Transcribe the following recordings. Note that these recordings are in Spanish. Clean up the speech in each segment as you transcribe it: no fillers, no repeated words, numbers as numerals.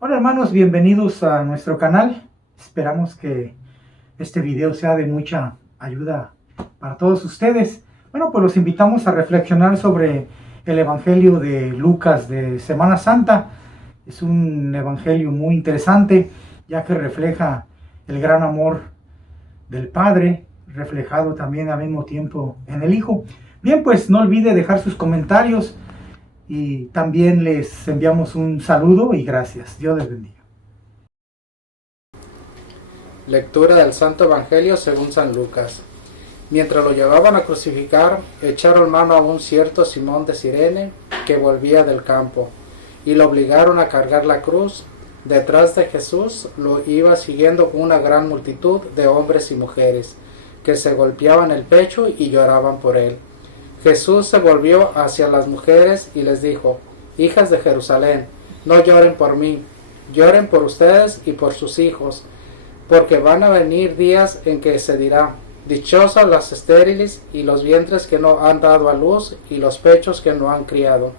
Hola hermanos, bienvenidos a nuestro canal. Esperamos que este video sea de mucha ayuda para todos ustedes. Bueno, pues los invitamos a reflexionar sobre el Evangelio de Lucas de Semana Santa. Es un evangelio muy interesante, ya que refleja el gran amor del Padre, reflejado también al mismo tiempo en el Hijo. Bien, pues no olvide dejar sus comentarios y también les enviamos un saludo y gracias. Dios les bendiga. Lectura del Santo Evangelio según San Lucas. Mientras lo llevaban a crucificar, echaron mano a un cierto Simón de Cirene que volvía del campo, y lo obligaron a cargar la cruz. Detrás de Jesús lo iba siguiendo una gran multitud de hombres y mujeres, que se golpeaban el pecho y lloraban por él. Jesús se volvió hacia las mujeres y les dijo: Hijas de Jerusalén, no lloren por mí, lloren por ustedes y por sus hijos, porque van a venir días en que se dirá: dichosas las estériles y los vientres que no han dado a luz y los pechos que no han criado.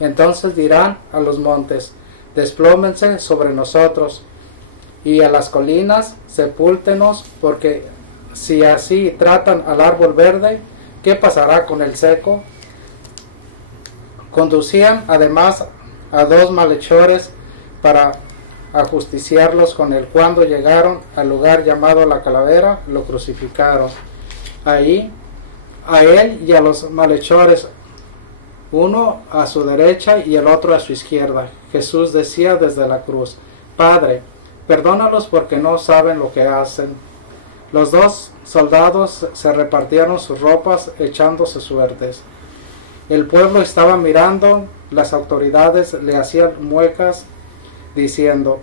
Entonces dirán a los montes: desplómense sobre nosotros, y a las colinas: sepúltenos, porque si así tratan al árbol verde, ¿qué pasará con el seco? Conducían además a dos malhechores para ajusticiarlos con él. Cuando llegaron al lugar llamado la Calavera, lo crucificaron ahí, a él y a los malhechores, uno a su derecha y el otro a su izquierda. Jesús decía desde la cruz: Padre, perdónalos porque no saben lo que hacen. Los dos soldados se repartieron sus ropas echándose suertes. El pueblo estaba mirando, las autoridades le hacían muecas diciendo: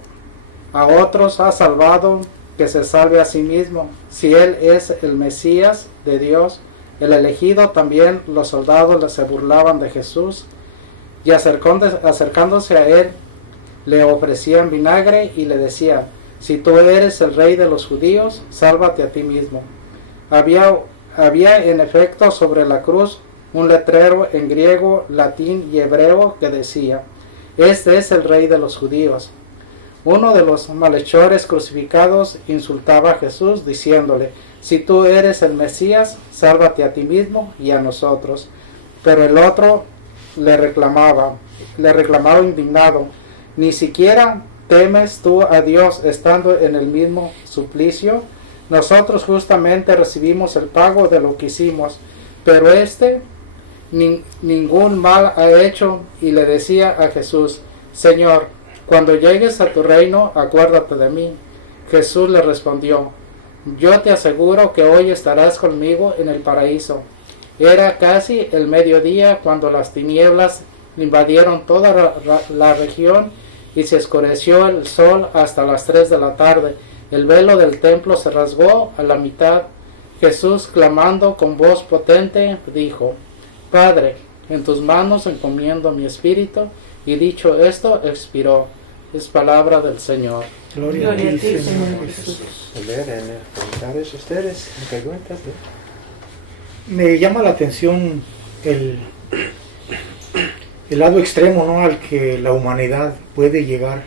a otros ha salvado, que se salve a sí mismo. Si él es el Mesías de Dios, el elegido. También los soldados se burlaban de Jesús, y acercándose a él le ofrecían vinagre y le decían: si tú eres el rey de los judíos, sálvate a ti mismo. Había en efecto sobre la cruz un letrero en griego, latín y hebreo que decía: este es el rey de los judíos. Uno de los malhechores crucificados insultaba a Jesús diciéndole: si tú eres el Mesías, sálvate a ti mismo y a nosotros. Pero el otro le reclamaba indignado: ¿ni siquiera temes tú a Dios estando en el mismo suplicio? Nosotros justamente recibimos el pago de lo que hicimos, pero este ningún mal ha hecho. Y le decía a Jesús: Señor, cuando llegues a tu reino, acuérdate de mí. Jesús le respondió: yo te aseguro que hoy estarás conmigo en el paraíso. Era casi el mediodía cuando las tinieblas invadieron toda la región y se oscureció el sol hasta las 3 de la tarde. El velo del templo se rasgó a la mitad. Jesús, clamando con voz potente, dijo: Padre, en tus manos encomiendo mi espíritu. Y dicho esto, expiró. Es palabra del Señor. Gloria a ti, Señor Jesús. Comentarios ustedes, preguntas. Me llama la atención el lado extremo, ¿no?, al que la humanidad puede llegar,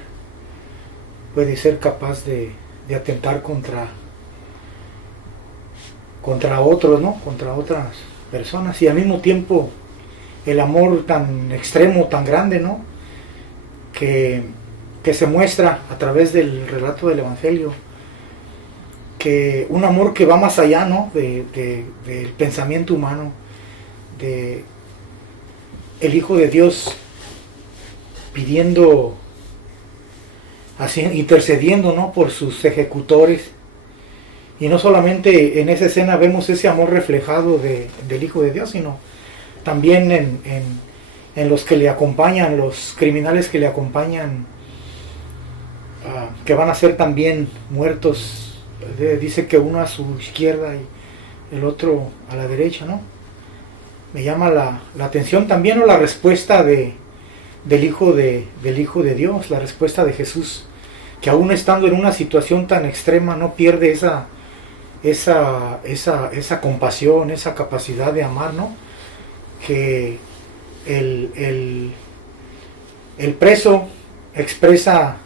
puede ser capaz de atentar contra otros, ¿no?, contra otras personas, y al mismo tiempo el amor tan extremo, tan grande, ¿no?, que se muestra a través del relato del Evangelio, que un amor que va más allá, ¿no?, del pensamiento humano, de el Hijo de Dios pidiendo, así, intercediendo, ¿no?, por sus ejecutores. Y no solamente en esa escena vemos ese amor reflejado del Hijo de Dios, sino también en los que le acompañan, los criminales que le acompañan, que van a ser también muertos. Dice que uno a su izquierda y el otro a la derecha, ¿no? Me llama la atención también, ¿no?, la respuesta del Hijo de Dios, la respuesta de Jesús, que aún estando en una situación tan extrema no pierde esa compasión, esa capacidad de amar, ¿no? Que el preso expresa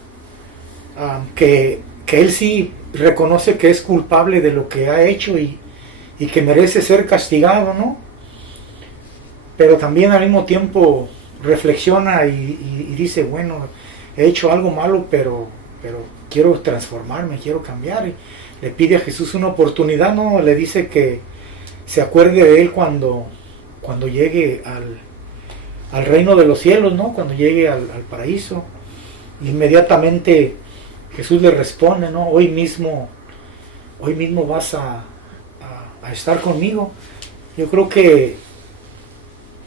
que él sí reconoce que es culpable de lo que ha hecho y que merece ser castigado, ¿no? Pero también al mismo tiempo reflexiona y dice, bueno, he hecho algo malo, pero quiero transformarme, quiero cambiar. Y le pide a Jesús una oportunidad, ¿no? Le dice que se acuerde de él cuando llegue al reino de los cielos, ¿no? Cuando llegue al paraíso. Inmediatamente Jesús le responde, ¿no? Hoy mismo vas a estar conmigo. Yo creo que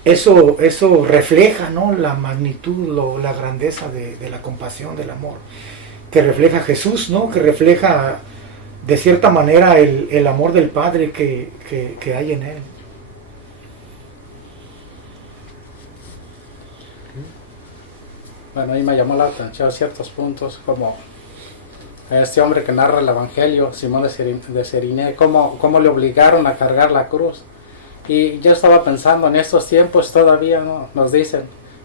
eso refleja, ¿no? La magnitud, la grandeza de la compasión, del amor que refleja Jesús, ¿no? Que refleja de cierta manera el amor del Padre que hay en él. Bueno, ahí me llamó la atención ciertos puntos, como a este hombre que narra el Evangelio, Simón de Sirene, cómo le obligaron a cargar la cruz. Y yo estaba pensando, en estos tiempos todavía, ¿no?, nos dicen,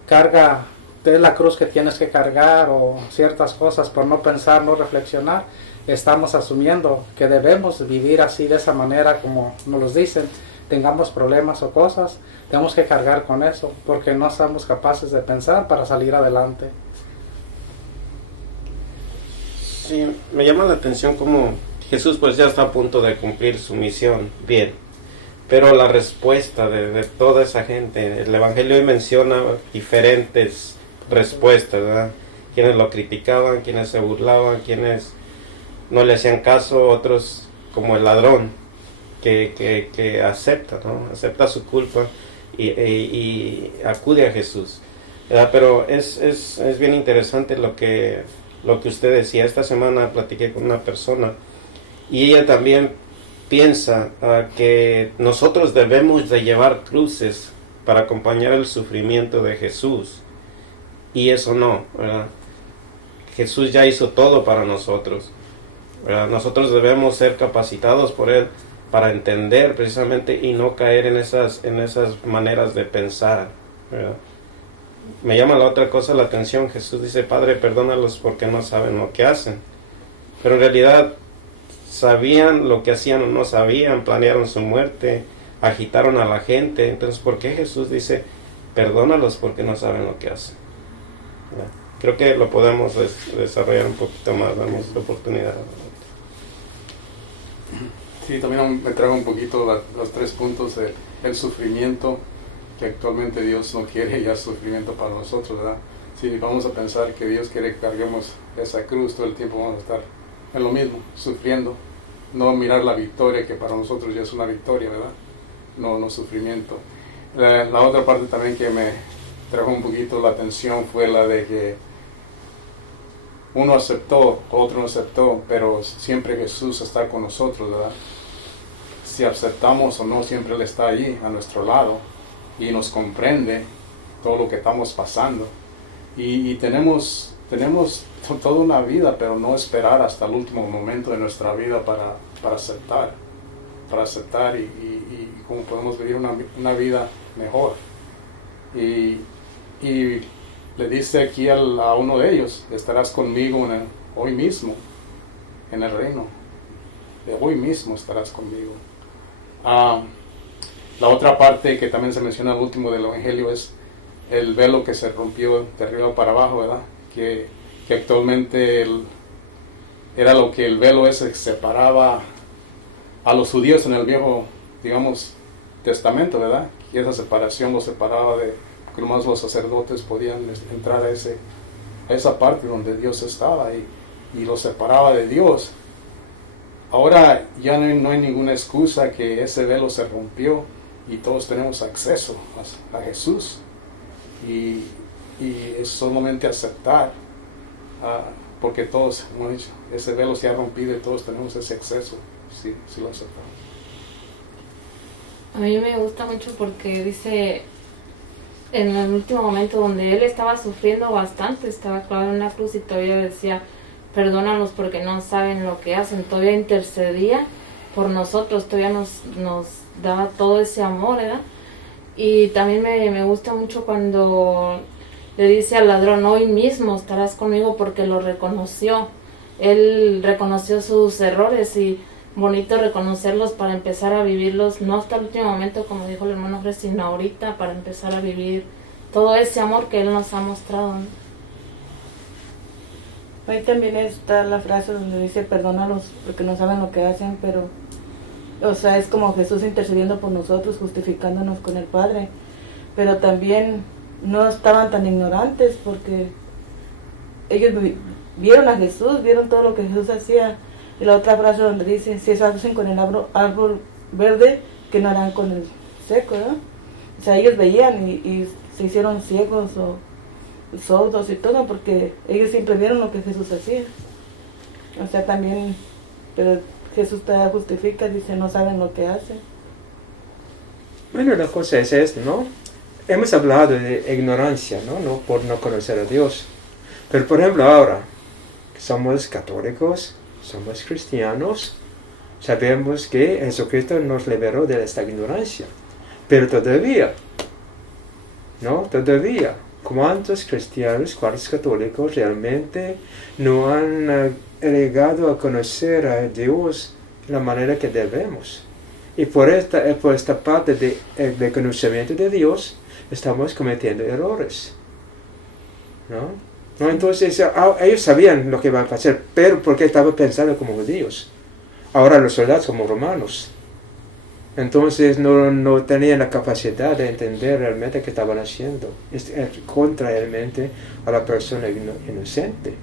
carga de la cruz que tienes que cargar, o ciertas cosas, por no pensar, no reflexionar. Estamos asumiendo que debemos vivir así, de esa manera, como nos los dicen. Tengamos problemas o cosas, tenemos que cargar con eso, porque no somos capaces de pensar para salir adelante. Sí, me llama la atención como Jesús pues ya está a punto de cumplir su misión, bien, pero la respuesta de toda esa gente, el Evangelio hoy menciona diferentes respuestas, ¿verdad? Quienes lo criticaban, quienes se burlaban, quienes no le hacían caso, otros como el ladrón que acepta, ¿no? Acepta su culpa y acude a Jesús, ¿verdad? Pero es bien interesante lo que usted decía. Esta semana platiqué con una persona y ella también piensa que nosotros debemos de llevar cruces para acompañar el sufrimiento de Jesús, y eso no, ¿verdad? Jesús ya hizo todo para nosotros, ¿verdad? Nosotros debemos ser capacitados por Él para entender precisamente y no caer en esas maneras de pensar, ¿verdad? Me llama la otra cosa la atención. Jesús dice, Padre, perdónalos porque no saben lo que hacen. Pero en realidad sabían lo que hacían o no sabían, planearon su muerte, agitaron a la gente. Entonces, ¿por qué Jesús dice, perdónalos porque no saben lo que hacen? ¿Verdad? Creo que lo podemos desarrollar un poquito más, damos la oportunidad. Sí, también me trago un poquito los 3 puntos del sufrimiento, que actualmente Dios no quiere ya sufrimiento para nosotros, ¿verdad? Si vamos a pensar que Dios quiere que carguemos esa cruz, todo el tiempo vamos a estar en lo mismo, sufriendo, no mirar la victoria, que para nosotros ya es una victoria, ¿verdad? No sufrimiento. La otra parte también que me trajo un poquito la atención fue la de que uno aceptó, otro no aceptó, pero siempre Jesús está con nosotros, ¿verdad? Si aceptamos o no, siempre Él está allí, a nuestro lado, y nos comprende todo lo que estamos pasando. Y tenemos toda una vida, pero no esperar hasta el último momento de nuestra vida para aceptar y cómo podemos vivir una vida mejor. Y le dice aquí a uno de ellos, estarás conmigo hoy mismo, en el reino. De hoy mismo estarás conmigo. La otra parte que también se menciona al último del Evangelio es el velo que se rompió de arriba para abajo, ¿verdad? Que actualmente era lo que el velo ese separaba a los judíos en el Viejo, digamos, Testamento, ¿verdad? Y esa separación lo separaba que nomás los sacerdotes podían entrar a esa parte donde Dios estaba y lo separaba de Dios. Ahora ya no hay ninguna excusa, que ese velo se rompió y todos tenemos acceso a Jesús, y es solamente aceptar, porque todos, como he dicho, ese velo se ha rompido y todos tenemos ese acceso si lo aceptamos. A mí me gusta mucho porque dice, en el último momento donde Él estaba sufriendo bastante, estaba clavado en una cruz y todavía decía, perdónalos porque no saben lo que hacen. Todavía intercedía por nosotros, todavía nos daba todo ese amor, ¿verdad? Y también me gusta mucho cuando le dice al ladrón, hoy mismo estarás conmigo, porque lo reconoció. él reconoció sus errores y bonito reconocerlos para empezar a vivirlos, no hasta el último momento como dijo el hermano Fred, sino ahorita para empezar a vivir todo ese amor que él nos ha mostrado, ¿no? Ahí también está la frase donde dice perdónalos porque no saben lo que hacen, pero o sea, es como Jesús intercediendo por nosotros, justificándonos con el Padre, pero también no estaban tan ignorantes porque ellos vieron a Jesús, vieron todo lo que Jesús hacía. Y la otra frase donde dice, si eso hacen con el árbol verde, que no harán con el seco, ¿no? O sea, ellos veían y se hicieron ciegos o sordos y todo, porque ellos siempre vieron lo que Jesús hacía. O sea, también, pero Jesús te justifica, dice, no saben lo que hacen. Bueno, la cosa es esto, ¿no? Hemos hablado de ignorancia, ¿no? No por no conocer a Dios. Pero por ejemplo ahora, somos católicos, somos cristianos, sabemos que Jesucristo nos liberó de esta ignorancia. Pero todavía, ¿no? Todavía, ¿cuántos cristianos, cuántos católicos realmente no han llegado a conocer a Dios de la manera que debemos? Y por esta parte de conocimiento de Dios, estamos cometiendo errores, ¿no? ¿No? Entonces, ellos sabían lo que iba a pasar, pero porque estaban pensando como judíos. Ahora los soldados como romanos. Entonces no tenían la capacidad de entender realmente qué estaban haciendo. Es contra realmente a la persona inocente.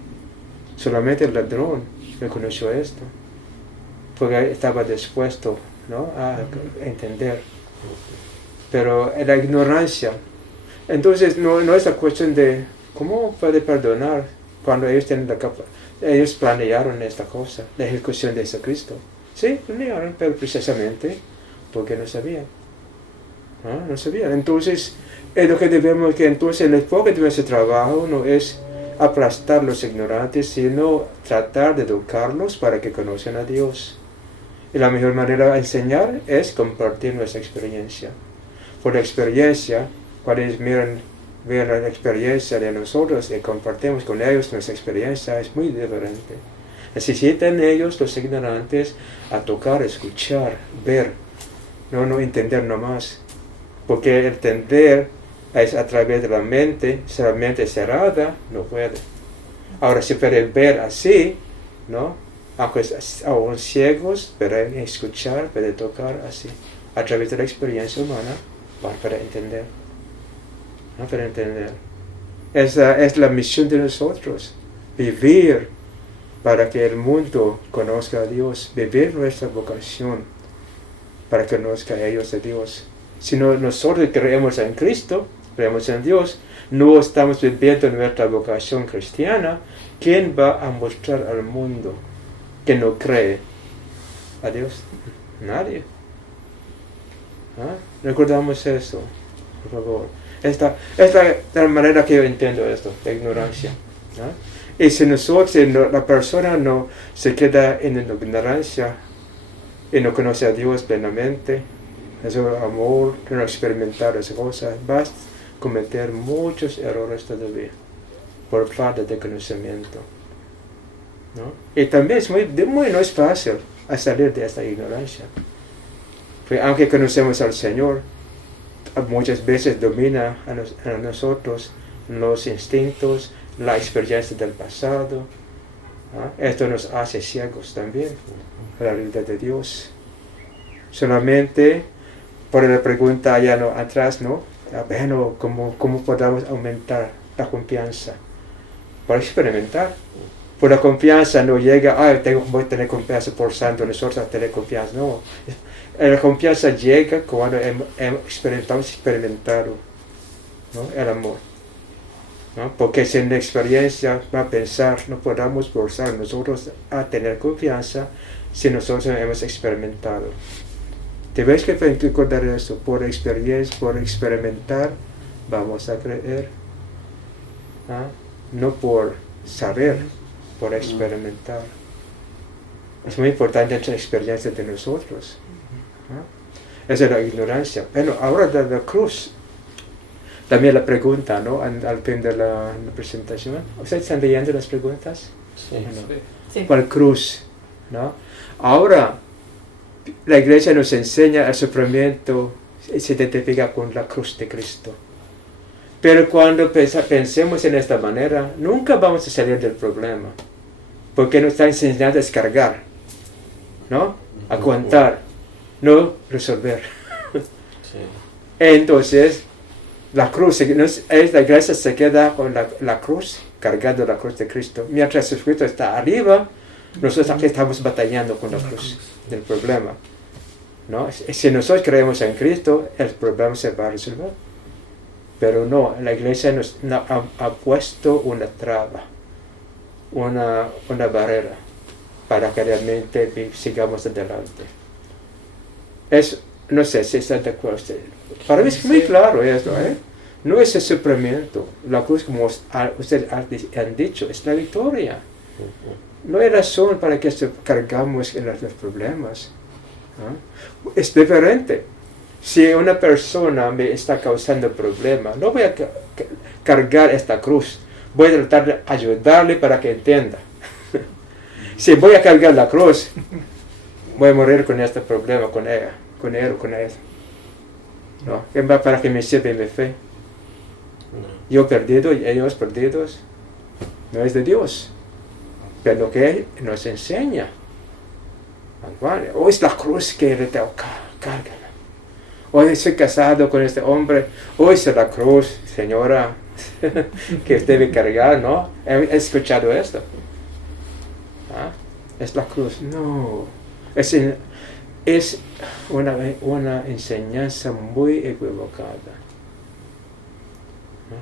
Solamente el ladrón reconoció esto, porque estaba dispuesto, ¿no?, a entender. Pero la ignorancia. Entonces no es la cuestión de cómo puede perdonar cuando ellos tienen ellos planearon esta cosa, la ejecución de Jesucristo. Sí, planearon, pero precisamente porque no sabían. No sabían. Entonces, es lo que debemos, que entonces el enfoque de nuestro trabajo no es aplastar a los ignorantes, sino tratar de educarlos para que conozcan a Dios. Y la mejor manera de enseñar es compartir nuestra experiencia. Por la experiencia, cuando ellos ven la experiencia de nosotros y compartimos con ellos nuestra experiencia, es muy diferente. Necesitan ellos, los ignorantes, a tocar, escuchar, ver, no entender nomás. Porque entender es a través de la mente, si la mente es cerrada, no puede. Ahora, si pueden ver así, ¿no?, aunque aún ciegos, pueden escuchar, pueden tocar así, a través de la experiencia humana, para entender. ¿No? Para entender. Esa es la misión de nosotros, vivir para que el mundo conozca a Dios, vivir nuestra vocación para que conozca a ellos a Dios. Si nosotros creemos en Cristo, creemos en Dios, no estamos viviendo nuestra vocación cristiana, ¿quién va a mostrar al mundo que no cree a Dios? Nadie. Recordamos eso, por favor. Esta es la manera que yo entiendo esto, la ignorancia. Y si la persona no se queda en la ignorancia y no conoce a Dios plenamente, ese amor, no experimentar esas cosas, va a cometer muchos errores todavía por falta de conocimiento, ¿no? Y también no es fácil salir de esta ignorancia. Porque aunque conocemos al Señor, muchas veces domina a nosotros los instintos, la experiencia del pasado. Esto nos hace ciegos también a la realidad de Dios. Solamente por la pregunta allá atrás, ¿no? Bueno, ¿cómo podemos aumentar la confianza? Para experimentar. Por la confianza no llega, voy a tener confianza por santo, nosotros a tener confianza. No. La confianza llega cuando hemos experimentado, ¿no?, el amor. ¿No? Porque sin experiencia, va a pensar, no podamos forzar nosotros a tener confianza si nosotros hemos experimentado. Debes que recordar eso, por experiencia, por experimentar, vamos a creer. No por saber, por experimentar. Es muy importante la experiencia de nosotros. Esa es la ignorancia. Pero ahora de la cruz, También la pregunta, ¿no? Al fin de la presentación. ¿Ustedes están leyendo las preguntas? Sí. Bueno, Sí. ¿cuál cruz? ¿No? Ahora, la iglesia nos enseña el sufrimiento, se identifica con la cruz de Cristo. Pero cuando pensemos en esta manera, nunca vamos a salir del problema. Porque nos está enseñando a descargar, ¿no? Aguantar, no resolver. Sí. Entonces, la cruz, la iglesia se queda con la cruz, cargando la cruz de Cristo. Mientras Jesucristo está arriba, nosotros aquí estamos batallando con la cruz del problema, ¿no? Si nosotros creemos en Cristo, el problema se va a resolver. Pero no, la iglesia nos ha puesto una traba, una barrera, para que realmente sigamos adelante. No sé si están de acuerdo. Para mí es muy claro esto, ¿eh? No es el sufrimiento. La cruz, como ustedes han dicho, es la victoria. No hay razón para que cargamos en los problemas, ¿no? Es diferente. Si una persona me está causando problemas, no voy a cargar esta cruz. Voy a tratar de ayudarle para que entienda. Si voy a cargar la cruz, voy a morir con este problema, con ella, con él o con ella. ¿No? Para que me sirva mi fe. Yo perdido y ellos perdidos, no es de Dios. Pero lo que nos enseña, vale, o es la cruz que le tengo carga. Hoy estoy casado con este hombre, hoy es la cruz, señora, que debe cargar, ¿no? He escuchado esto. ¿Ah? Es la cruz. No. Es una enseñanza muy equivocada. ¿No?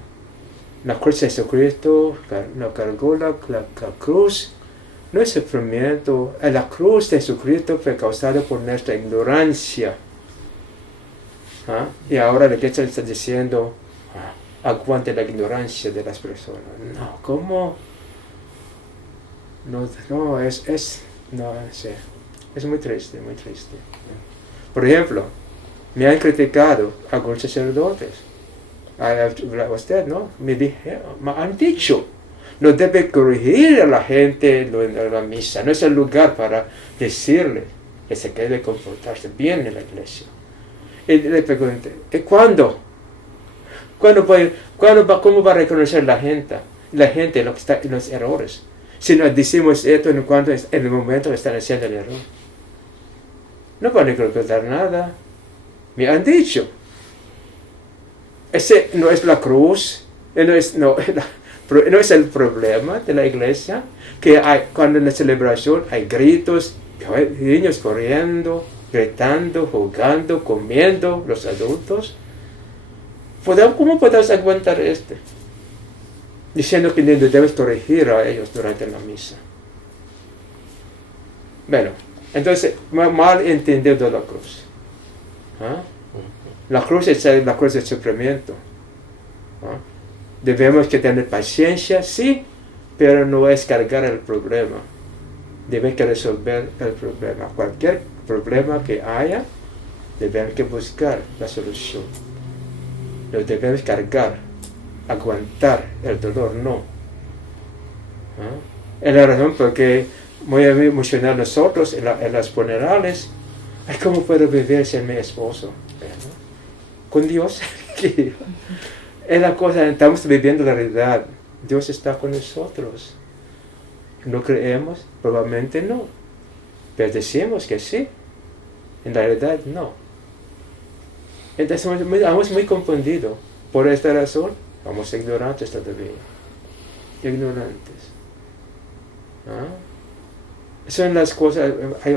La cruz de Jesucristo, no cargó la cruz. No es sufrimiento. La cruz de Jesucristo fue causada por nuestra ignorancia. ¿Ah? Y ahora la iglesia está diciendo, aguante la ignorancia de las personas. No, ¿cómo? No, es muy triste, muy triste. Por ejemplo, me han criticado algunos sacerdotes. A usted, ¿no? Me han dicho, no debe corregir a la gente en la misa. No es el lugar para decirle que se debe comportarse bien en la iglesia. Y le pregunté, ¿y cuándo? ¿Cómo va a reconocer la gente lo que está en los errores? Si nos decimos esto en el momento que están haciendo el error. No van a recordar nada. Me han dicho. Ese no es la cruz, no es el problema de la iglesia, que cuando en la celebración hay gritos, niños corriendo, gritando, jugando, comiendo, los adultos. ¿Cómo podemos aguantar esto? Diciendo que no debes corregir a ellos durante la misa. Bueno, entonces, mal entendido la cruz. ¿Ah? La cruz es la cruz del sufrimiento. ¿Ah? Debemos que tener paciencia, sí, pero no es cargar el problema. Debemos que resolver el problema. Cualquier problema que haya, debemos que buscar la solución. Lo debemos cargar, aguantar el dolor, no. ¿Ah? Es la razón porque muy emocional nosotros en las funerales. Ay, ¿cómo puedo vivir sin mi esposo? ¿No? Con Dios. Es la cosa, estamos viviendo la realidad. Dios está con nosotros. ¿No creemos? Probablemente no. Pero decimos que sí. En la realidad no. Entonces estamos muy confundidos. Por esta razón, vamos ignorantes todavía. Ignorantes. ¿Ah? Son las cosas, hay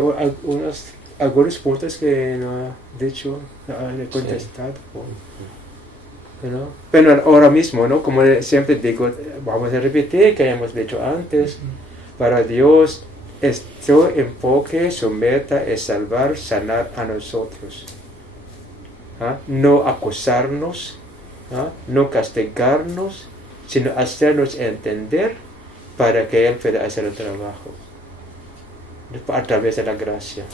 algunos puntos que no he dicho, no he contestado. ¿No? Pero ahora mismo, ¿no? Como siempre digo, vamos a repetir que hemos dicho antes, para Dios, su enfoque, su meta es salvar, sanar a nosotros. ¿Ah? No acusarnos, ¿ah? No castigarnos, sino hacernos entender para que Él pueda hacer el trabajo a través de la gracia.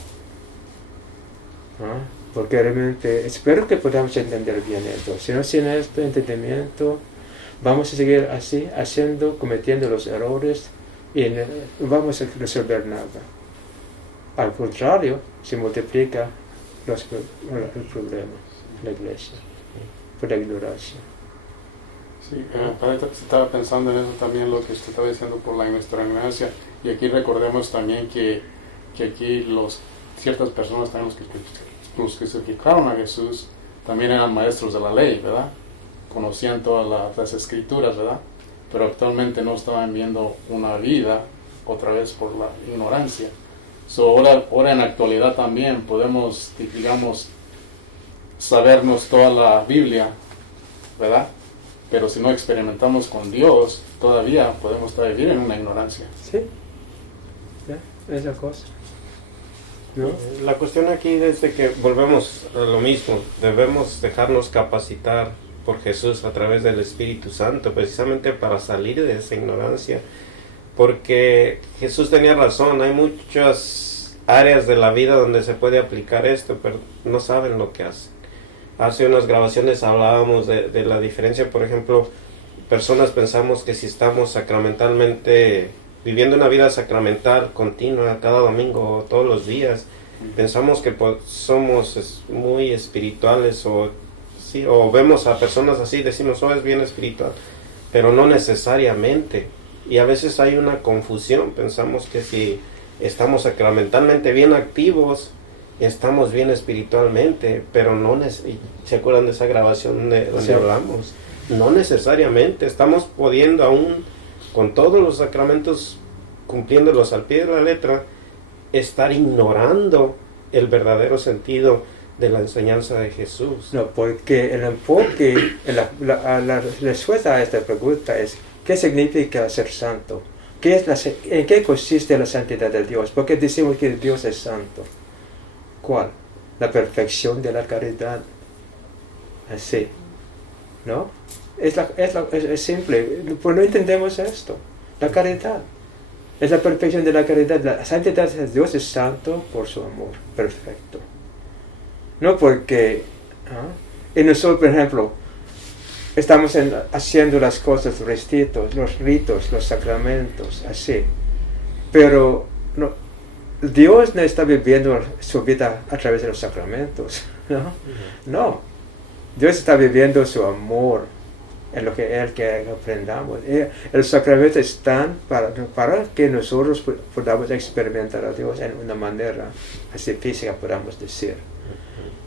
¿Ah? Porque realmente espero que podamos entender bien esto. Si no, sin este entendimiento, vamos a seguir así, cometiendo los errores y no vamos a resolver nada. Al contrario, se multiplica el problema, la iglesia, por la ignorancia. Sí, estaba pensando en eso también, lo que usted estaba diciendo por nuestra ignorancia. Y aquí recordemos también que aquí ciertas personas también los que crucificaron a Jesús también eran maestros de la ley, ¿verdad? Conocían todas las escrituras, ¿verdad? Pero actualmente no estaban viendo una vida otra vez por la ignorancia. Ahora en la actualidad también podemos, digamos, sabernos toda la Biblia, ¿verdad? Pero si no experimentamos con Dios, todavía podemos vivir en una ignorancia. Sí, ya, esa cosa. ¿No? La cuestión aquí es de que volvemos a lo mismo, debemos dejarnos capacitar por Jesús a través del Espíritu Santo, precisamente para salir de esa ignorancia, porque Jesús tenía razón, hay muchas áreas de la vida donde se puede aplicar esto, pero no saben lo que hacen. Hace unas grabaciones hablábamos de la diferencia, por ejemplo, personas pensamos que si estamos sacramentalmente viviendo una vida sacramental continua cada domingo o todos los días, pensamos que somos muy espirituales o vemos a personas así, decimos, es bien espiritual, pero no necesariamente. Y a veces hay una confusión, pensamos que si estamos sacramentalmente bien activos, estamos bien espiritualmente, pero no ¿se acuerdan de esa grabación donde Sí. hablamos? No necesariamente, estamos pudiendo aún con todos los sacramentos, cumpliéndolos al pie de la letra, estar ignorando el verdadero sentido de la enseñanza de Jesús. No, porque el enfoque, la respuesta a esta pregunta es, ¿qué significa ser santo? ¿En qué consiste la santidad de Dios? Porque decimos que Dios es santo. ¿Cuál? La perfección de la caridad. Así, ¿no? Es simple, pues no entendemos esto. La caridad es la perfección de la caridad. La santidad de Dios es santo por su amor perfecto. No porque y nosotros, por ejemplo, estamos haciendo las cosas, los ritos, los sacramentos, así. Pero Dios no está viviendo su vida a través de los sacramentos, ¿no? No. Dios está viviendo su amor en lo que Él quiere que aprendamos. El sacramento están para que nosotros podamos experimentar a Dios en una manera así física, podamos decir.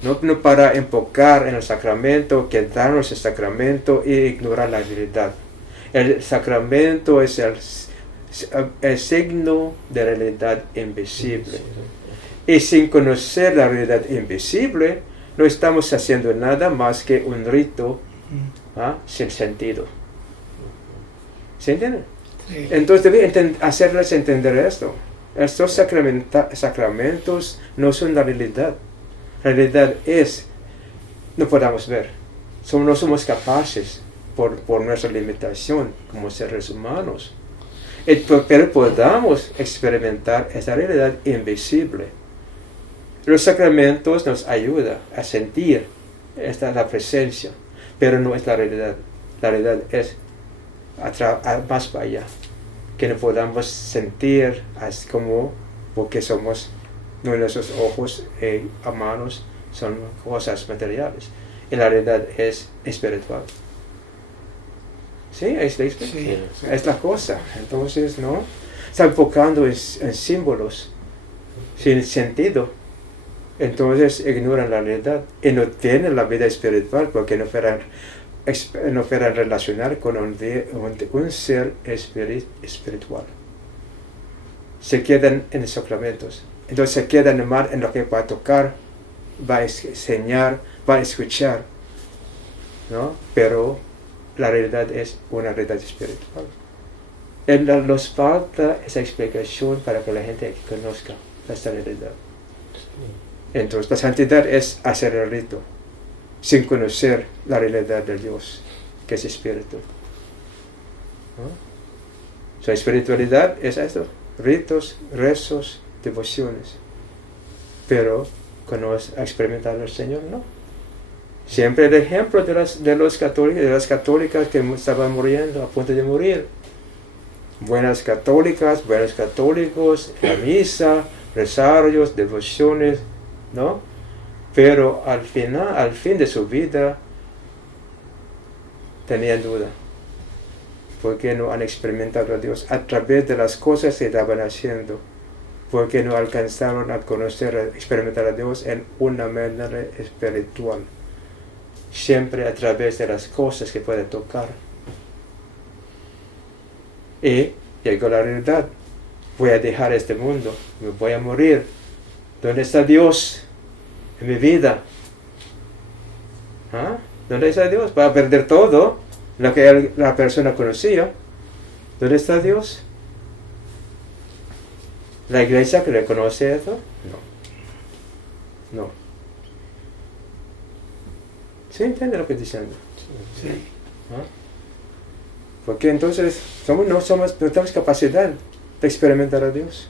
No para enfocar en el sacramento, quedarnos el sacramento e ignorar la realidad. El sacramento es el signo de realidad invisible. Y sin conocer la realidad invisible, no estamos haciendo nada más que un rito sin sentido. ¿Se entiende? Sí. Entonces debe hacerles entender esto. Estos sacramentos no son la realidad. La realidad no podemos ver. No somos capaces por nuestra limitación como seres humanos. Pero podamos experimentar esa realidad invisible. Los sacramentos nos ayudan a sentir la presencia, pero no es la realidad. La realidad es más para allá, que no podamos sentir como porque somos, nuestros ojos y manos son cosas materiales. Y la realidad es espiritual. Sí, es la cosa. Entonces, ¿no? Está enfocando en símbolos sin sentido. Entonces ignoran la realidad y no tienen la vida espiritual porque no pueden relacionar con un ser espiritual. Se quedan en los sacramentos. Entonces se quedan más en lo que va a tocar, va a enseñar, va a escuchar, ¿no? Pero la realidad es una realidad espiritual. Nos falta esa explicación para que la gente conozca esta realidad. Entonces la santidad es hacer el rito sin conocer la realidad de Dios, que es espíritu. ¿No? La espiritualidad es esto: ritos, rezos, devociones. Pero a experimentar al Señor, no. Siempre el ejemplo de los católicos, de las católicas que estaban muriendo, a punto de morir. Buenas católicas, buenos católicos, la misa, rezarios, devociones, ¿no? Pero al fin de su vida, tenían duda. Porque no han experimentado a Dios a través de las cosas que estaban haciendo. Porque no alcanzaron a conocer, a experimentar a Dios en una manera espiritual. Siempre a través de las cosas que pueden tocar. Y llegó la realidad. Voy a dejar este mundo. Me voy a morir. ¿Dónde está Dios en mi vida? ¿Ah? ¿Dónde está Dios? Va a perder todo lo que la persona conocía. ¿Dónde está Dios? ¿La iglesia que le conoce eso? No. No. ¿Sí entiende lo que estoy diciendo? Sí. ¿Ah? Porque entonces no tenemos capacidad de experimentar a Dios.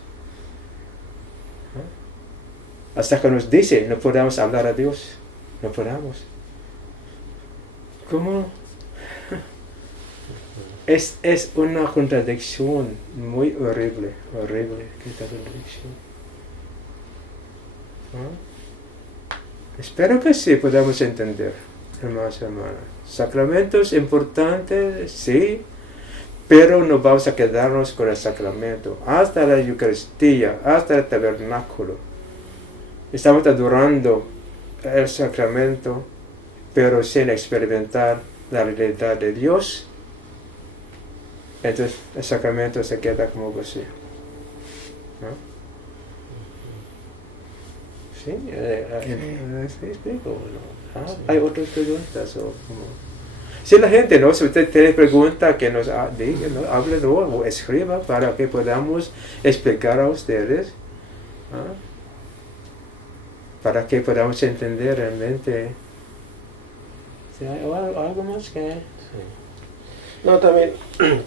¿Ah? Hasta que nos dice, no podemos hablar a Dios. No podemos. ¿Cómo? Es una contradicción muy horrible, esta contradicción. ¿Ah? Espero que sí podamos entender, hermanos y hermanas. Sacramentos importantes, sí, pero no vamos a quedarnos con el sacramento. Hasta la Eucaristía, hasta el tabernáculo. Estamos adorando el sacramento, pero sin experimentar la realidad de Dios. Entonces el sacramento se queda como vacío. ¿No? ¿Sí? ¿Sí explico? ¿No? ¿Ah? ¿Hay otras preguntas? Si la gente, ¿no? Si usted tiene preguntas, que nos diga, ¿no? Háblenos o escriba para que podamos explicar a ustedes. ¿Ah? Para que podamos entender realmente. ¿Sí? ¿Hay algo más que...? No, también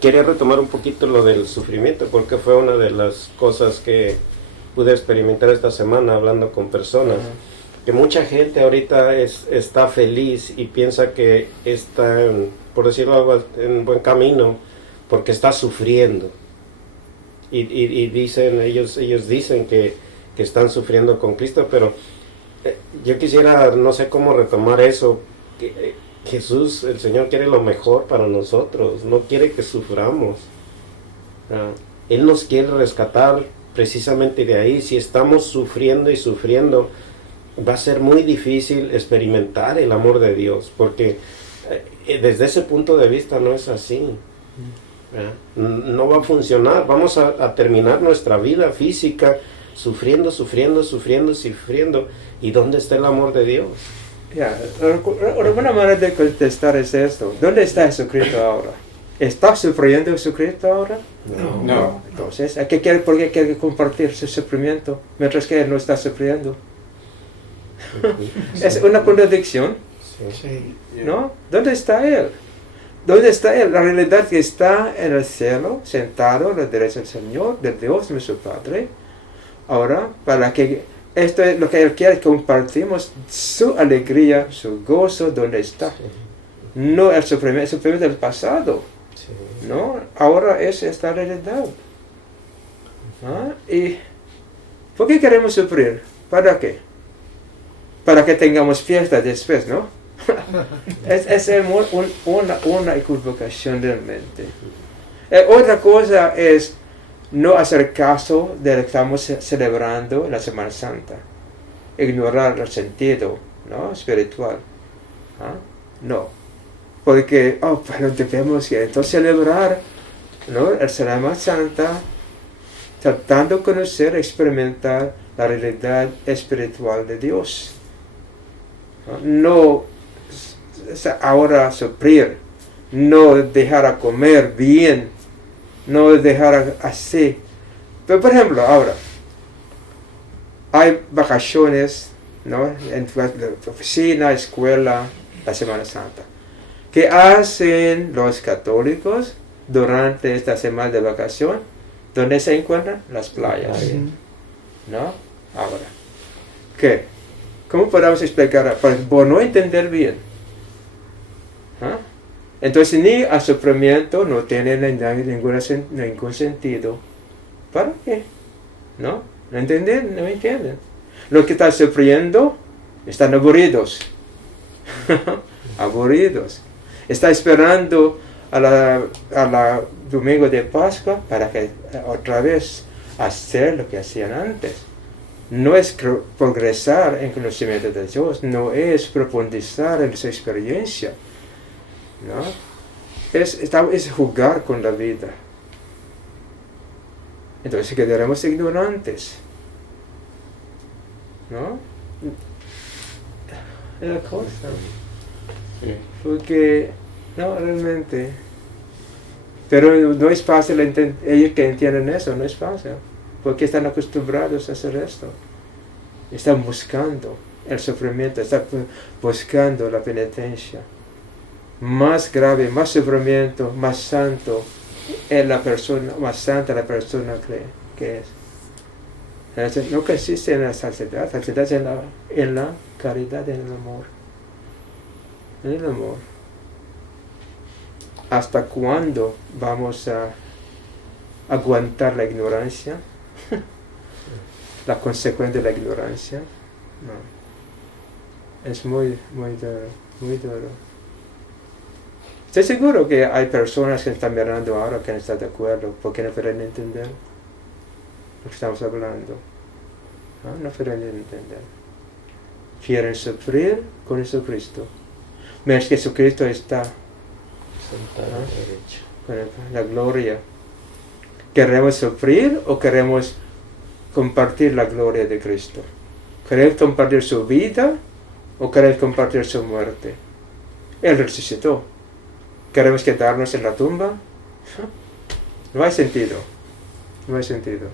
quería retomar un poquito lo del sufrimiento, porque fue una de las cosas que pude experimentar esta semana hablando con personas. Que mucha gente ahorita está feliz y piensa que está, por decirlo algo, en buen camino, porque está sufriendo. Y dicen, ellos dicen que están sufriendo con Cristo, pero yo quisiera, no sé cómo retomar eso, que Jesús, el Señor, quiere lo mejor para nosotros, no quiere que suframos. Él nos quiere rescatar precisamente de ahí. Si estamos sufriendo y sufriendo, va a ser muy difícil experimentar el amor de Dios, porque desde ese punto de vista no es así. No va a funcionar. Vamos a terminar nuestra vida física sufriendo. ¿Y dónde está el amor de Dios? Una buena manera de contestar es esto. ¿Dónde está Jesucristo ahora? ¿Está sufriendo Jesucristo ahora? No. Entonces, ¿por qué quiere compartir su sufrimiento mientras que Él no está sufriendo? Es una contradicción. Sí. ¿No? ¿Dónde está Él? ¿Dónde está Él? La realidad que está en el cielo, sentado a la derecha del Señor, de Dios nuestro Padre. Ahora, para que esto es lo que Él quiere, compartimos su alegría, su gozo, donde está. No el sufrimiento del pasado. No, ahora es esta realidad. ¿Ah? ¿Y por qué queremos sufrir? ¿Para qué? Para que tengamos fiesta después, ¿no? es una equivocación realmente. Otra cosa es no hacer caso de lo que estamos celebrando en la Semana Santa. Ignorar el sentido, ¿no? Espiritual. ¿Ah? No. Porque, pero debemos entonces celebrar, ¿no? La Semana Santa, tratando de conocer, experimentar la realidad espiritual de Dios. No ahora sufrir, no dejar a comer bien, no dejar así. Pero por ejemplo, ahora, hay vacaciones, ¿no? En la oficina, escuela, la Semana Santa. ¿Qué hacen los católicos durante esta semana de vacación? ¿Dónde se encuentran? Las playas. ¿No? Ahora, ¿qué? ¿Cómo podemos explicar? Por no entender bien. ¿Ah? Entonces ni el sufrimiento no tiene ningún sentido. ¿Para qué? ¿No? ¿No entienden? No entienden. Los que están sufriendo están aburridos. Aburridos. Está esperando a la domingo de Pascua para que otra vez hacer lo que hacían antes. No es progresar en conocimiento de Dios, no es profundizar en su experiencia, ¿no? Es jugar con la vida. Entonces quedaremos ignorantes, ¿no? Es la cosa. Sí. Porque, no, realmente. Pero no es fácil ellos que entienden eso, no es fácil. Porque están acostumbrados a hacer esto. Están buscando el sufrimiento, están buscando la penitencia. Más grave, más sufrimiento, más santo es la persona, más santa la persona que es. No consiste en la santidad es en la caridad, en el amor. En el amor. ¿Hasta cuándo vamos a aguantar la ignorancia? La consecuencia de la ignorancia. No. Es muy, muy duro, muy duro. Estoy seguro que hay personas que están mirando ahora que no están de acuerdo porque no pueden entender lo que estamos hablando. No pueden entender. Quieren sufrir con Jesucristo. Mientras que Jesucristo está con la gloria. ¿Queremos sufrir o queremos compartir la gloria de Cristo? ¿Queremos compartir su vida o queremos compartir su muerte? Él resucitó. ¿Queremos quedarnos en la tumba? No hay sentido. No hay sentido.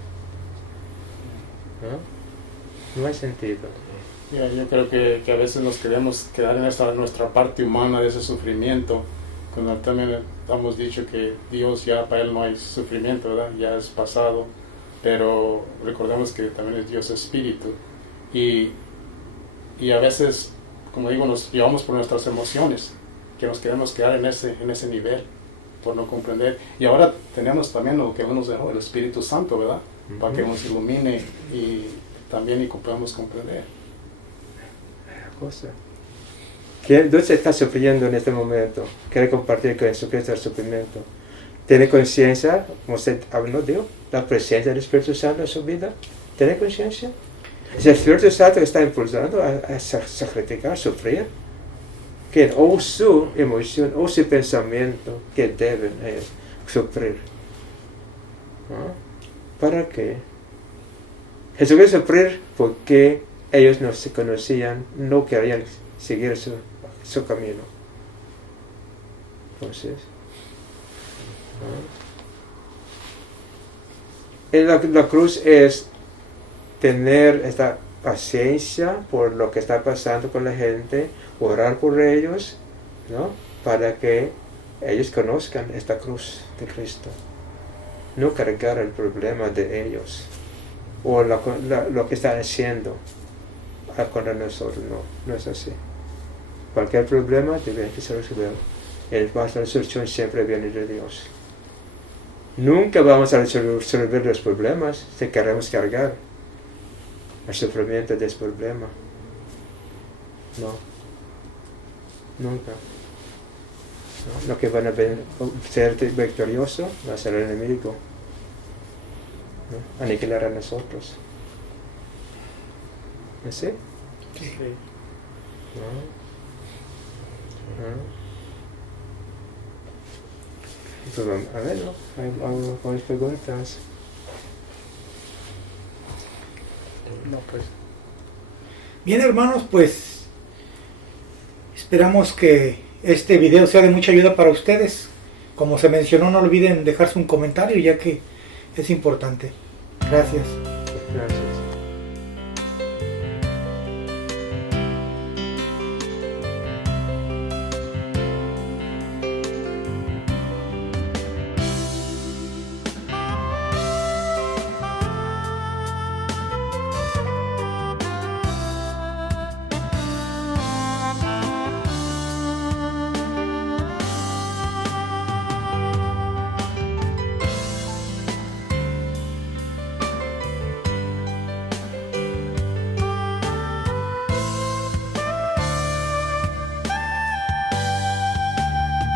No hay sentido. Yo creo que a veces nos queremos quedar en nuestra parte humana de ese sufrimiento, cuando también hemos dicho que Dios ya para Él no hay sufrimiento, ¿verdad? Ya es pasado, pero recordemos que también es Dios espíritu y a veces, como digo, nos llevamos por nuestras emociones, que nos queremos quedar en ese nivel, por no comprender. Y ahora tenemos también lo que nos dejó, el Espíritu Santo, ¿verdad? Para que nos ilumine y también podamos comprender. Cosa. ¿Dónde está sufriendo en este momento? ¿Quiere compartir con Jesucristo el sufrimiento? ¿Tiene conciencia, como usted habló, Dios, la presencia del Espíritu Santo en su vida? ¿Tiene conciencia? ¿Es el Espíritu Santo que está impulsando a sacrificar, sufrir? Que o su emoción o su pensamiento que deben sufrir. ¿Ah? ¿Para qué? Jesús sufrir porque ellos no se conocían, no querían seguir su camino. Entonces, la cruz es tener esta paciencia por lo que está pasando con la gente, orar por ellos, ¿no? Para que ellos conozcan esta cruz de Cristo. No cargar el problema de ellos o lo que están haciendo contra nosotros. No es así. Cualquier problema debe ser resuelto. La solución siempre viene de Dios. Nunca vamos a resolver los problemas si queremos cargar el sufrimiento de ese problema. No. Nunca. ¿No? Lo que van a ser victorioso va a ser el enemigo. ¿No? Aniquilar a nosotros. ¿No sé? Sí. Pues a ver, ¿no? Hay preguntas. No, pues. Bien, hermanos, pues esperamos que este video sea de mucha ayuda para ustedes. Como se mencionó, no olviden dejarse un comentario, ya que es importante. Gracias. Gracias.